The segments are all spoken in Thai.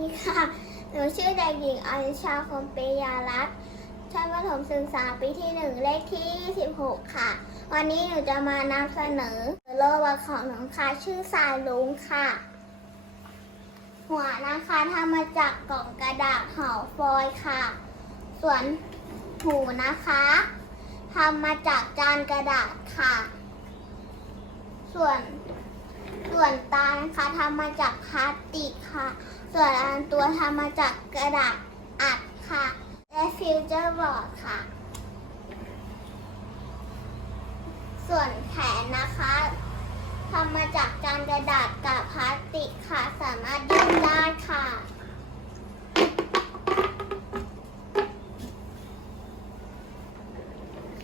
ดีค่ะ หนูชื่อเด็กหญิงอริชาคมเปยารัตน์ชั้นประถมศึกษาปีที่หนึ่งเลขที่26ค่ะ วันนี้หนูจะมานำเสนอโลวัของหนูค่ะชื่อสายลุงค่ะ หัวนะคะทำมาจากกล่องกระดาษห่อฟอยล์ค่ะ ส่วนหูนะคะทำมาจากจานกระดาษค่ะ ส่วน ส่วนตานะคะทำมาจากพลาสติกค่ะ ส่วนอันตัวทำมาจากกระดาษอัดค่ะ และฟิวเจอร์บอร์ดค่ะ ส่วนแขนนะคะทำมาจากจานกระดาษกับพลาสติกค่ะ สามารถยืดได้ค่ะ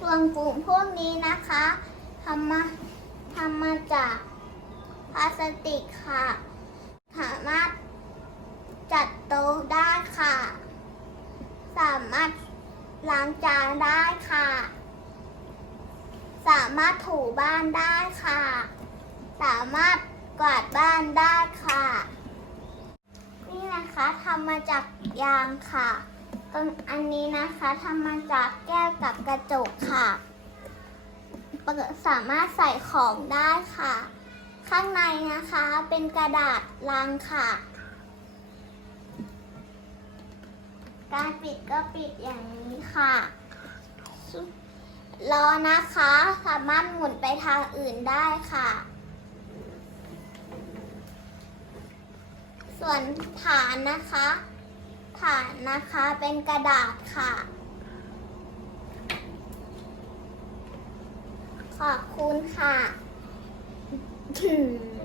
ส่วนปุ่มพวกนี้นะคะทำมาทำมาจาก พลาสติกค่ะ สามารถจัดโต๊ะได้ค่ะ สามารถล้างจานได้ค่ะ สามารถถูบ้านได้ค่ะ สามารถกวาดบ้านได้ค่ะ นี่นะคะทำมาจากยางค่ะตรงอันนี้นะคะทำมาจากแก้วกับกระจกค่ะ สามารถใส่ของได้ค่ะ ข้างในนะคะเป็นกระดาษลังค่ะ การปิดก็ปิดอย่างนี้ค่ะล้อนะคะสามารถหมุนไปทางอื่นได้ค่ะ ส่วนฐานนะคะ ฐานนะคะเป็นกระดาษค่ะ ขอบคุณค่ะ 嗯。